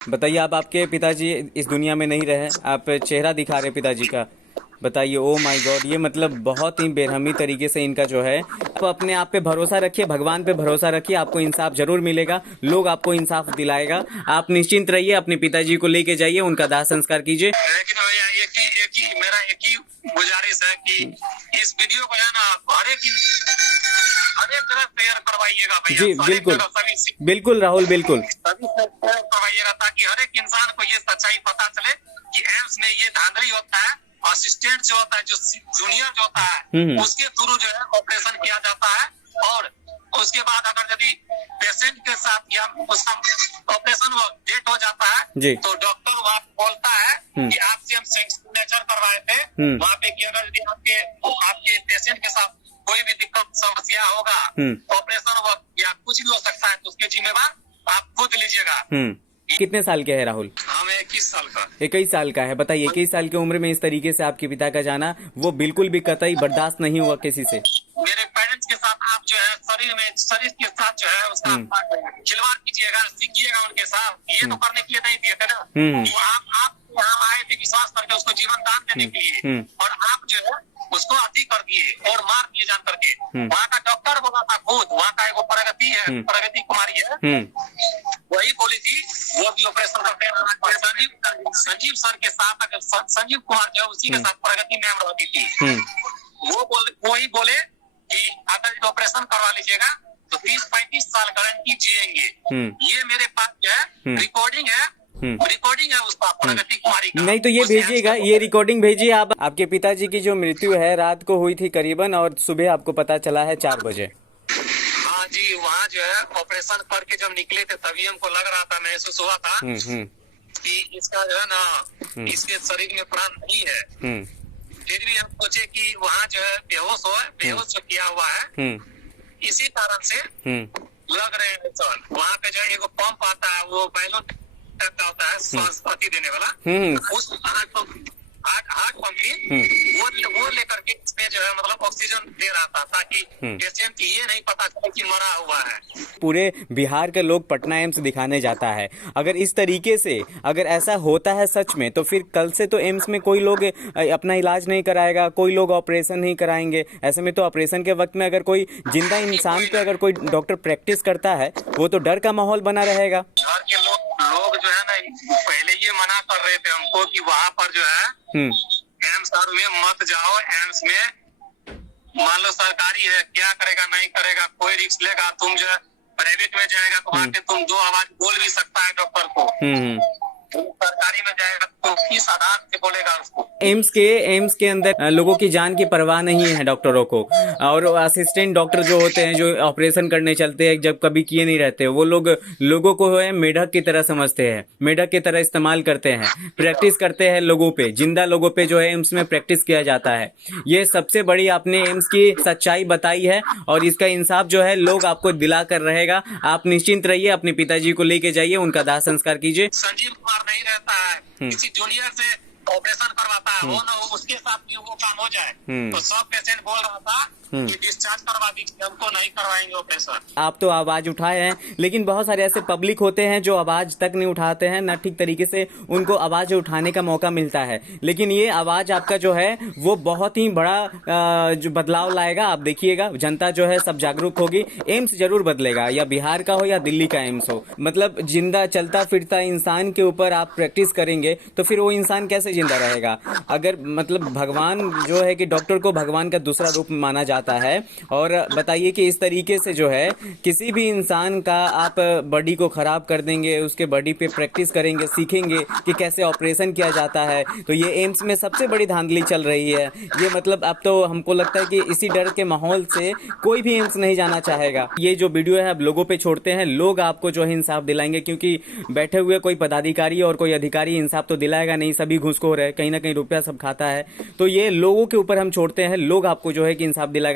बताइए, आप आपके पिताजी इस दुनिया में नहीं रहे, आप चेहरा दिखा रहे पिताजी का। बताइए, ओ माय गॉड, ये मतलब बहुत ही बेरहमी तरीके से इनका जो है। आप अपने आप पे भरोसा रखिए, भगवान पे भरोसा रखिए, आपको इंसाफ जरूर मिलेगा, लोग आपको इंसाफ दिलाएगा। आप निश्चिंत रहिए, अपने पिताजी को लेके जाइए, उनका दाह संस्कार कीजिए। लेकिन भैया मेरा एक ही गुजारिश है कि इस वीडियो को है ना हर एक जगह शेयर करवाइएगा भैया। जी हर एक बिल्कुल, जगह सभी बिल्कुल राहुल, बिल्कुल। सभी शेयर करवाइएगा ताकि हर एक इंसान को ये सच्चाई पता चले कि एम्स में ये धांधली होता है। असिस्टेंट जो होता है, जो जूनियर जो होता है, उसके थ्रू जो है ऑपरेशन किया जाता है। और उसके बाद अगर यदि पेशेंट के साथ या उसका ऑपरेशन डेट हो जाता है तो डॉक्टर वहाँ बोलता है कि आपसे हम सिग्नेचर करवाए थे वहाँ पे कि अगर यदि आपके पेशेंट के साथ कोई भी दिक्कत समस्या होगा, ऑपरेशन या कुछ भी हो सकता है, तो उसके जिम्मेवार आप खुद लीजिएगा। कितने साल के हैं राहुल? हम 21 साल का। 21 साल का है। बताइए, 21 साल की उम्र में इस तरीके से आपके पिता का जाना, वो बिल्कुल भी कतई बर्दाश्त नहीं हुआ किसी से। मेरे पेरेंट्स के साथ आप जो है शरीर के साथ जो है उसका खिलवाड़ कीजिएगा, सीखिएगा उनके साथ। ये तो करने के लिए नहीं दिए थे ना। तो आप यहाँ आए थे विश्वास करके उसको जीवन दान देने के लिए, और आप जो है उसको अति कर दिए और मार दिए जान करके। वहाँ का डॉक्टर बोला था खुद, वहाँ का एक प्रगति है, प्रगति कुमारी है, वही बोली थी वो भी ऑपरेशन करते हैं। संजीव सर के साथ, संजीव कुमार जो है उसी के साथ प्रगति मैम रहती थी। वही बोले कि अगर ऑपरेशन करवा लीजिएगा तो 30-35 साल गारंटी जिएंगे। ये मेरे पास जो है रिकॉर्डिंग है उसका प्रगति कुमारी का। नहीं तो ये भेजिएगा, ये रिकॉर्डिंग भेजिए आप। आपके पिताजी की जो मृत्यु है रात को हुई थी करीबन, और सुबह आपको पता चला है 4 बजे। हाँ जी, वहाँ जो है ऑपरेशन करके जब निकले थे तभी हमको लग रहा था, महसूस हुआ था कि इसका जो है ना इसके शरीर में प्राण नहीं है। फिर भी हम सोचे कि वहाँ जो है बेहोश जो किया हुआ है, इसी कारण से लग रहे हैं सर। वहाँ पे जो एक पंप आता है, वो बैलून टाइप का होता है श्वास गति देने वाला, उस हार्ट पंप की वो लेकर के इसमें जो है मतलब ऑक्सीजन दे रहा था, ताकि पेशेंट ये नहीं पता चले कि मरा हुआ है। पूरे बिहार के लोग पटना एम्स दिखाने जाता है। अगर इस तरीके से अगर ऐसा होता है सच में, तो फिर कल से तो एम्स में कोई लोग अपना इलाज नहीं कराएगा, कोई लोग ऑपरेशन नहीं कराएंगे। ऐसे में तो ऑपरेशन के वक्त में अगर कोई जिंदा इंसान पे अगर कोई डॉक्टर प्रैक्टिस करता है, वो तो डर का माहौल बना रहेगा। बिहार के लोग जो है ना पहले ये मना कर रहे थे हमको कि वहाँ पर जो है एम्स में मत जाओ। एम्स में मान लो सरकारी है, क्या करेगा नहीं करेगा, कोई रिस्क लेगा। तुम जो है प्राइवेट में जाएगा तो वहाँ पे तुम 2 आवाज बोल भी सकता है डॉक्टर को। सरकारी में जाएगा तो किस आधार से बोलेगा उसको। एम्स के अंदर लोगों की जान की परवाह नहीं है डॉक्टरों को। और असिस्टेंट डॉक्टर जो होते हैं, जो ऑपरेशन करने चलते हैं, जब कभी किए नहीं रहते, वो लोगों को है मेढक की तरह समझते हैं, मेढक की तरह इस्तेमाल करते हैं, प्रैक्टिस करते हैं लोगों पे, जिंदा लोगों पे जो है एम्स में प्रैक्टिस किया जाता है। ये सबसे बड़ी आपने एम्स की सच्चाई बताई है, और इसका इंसाफ जो है लोग आपको दिला कर रहेगा। आप निश्चिंत रहिए, अपने पिताजी को लेके जाइए, उनका दाह संस्कार कीजिए। संजीव कुमार नहीं रहता है, किसी जूनियर से ऑपरेशन करवाता है, हो ना हो उसके साथ भी वो काम हो जाए। तो सब पेशेंट बोल रहा था कि डिस्चार्ज करवा दीजिए, हमको नहीं करवाएंगे ऑपरेशन। आप तो आवाज उठाए हैं, लेकिन बहुत सारे ऐसे पब्लिक होते हैं जो आवाज तक नहीं उठाते हैं, ना ठीक तरीके से उनको आवाज उठाने का मौका मिलता है। लेकिन ये आवाज आपका जो है वो बहुत ही बड़ा जो बदलाव लाएगा। आप देखिएगा, जनता जो है सब जागरूक होगी, एम्स जरूर बदलेगा, या बिहार का हो या दिल्ली का एम्स हो। मतलब जिंदा चलता फिरता इंसान के ऊपर आप प्रैक्टिस करेंगे तो फिर वो इंसान कैसे जिंदा रहेगा? अगर मतलब भगवान जो है कि डॉक्टर को भगवान का दूसरा रूप माना जाता है। और बताइए कि इस तरीके से जो है किसी भी इंसान का आप बॉडी को खराब कर देंगे, उसके बॉडी पे प्रैक्टिस करेंगे, सीखेंगे कि कैसे ऑपरेशन किया जाता है। तो ये एम्स में सबसे बड़ी धांधली चल रही है। ये मतलब अब तो हमको लगता है कि इसी डर के माहौल से कोई भी एम्स नहीं जाना चाहेगा। ये जो वीडियो है अब लोगों पे छोड़ते हैं, लोग आपको जो है इंसाफ दिलाएंगे, क्योंकि बैठे हुए कोई पदाधिकारी और कोई अधिकारी इंसाफ तो दिलाएगा नहीं, सभी घूसखोर है, कहीं ना कहीं रुपया सब खाता है। तो ये लोगों के ऊपर हम छोड़ते हैं, लोग आपको जो है कि इंसाफ दिलाएगा।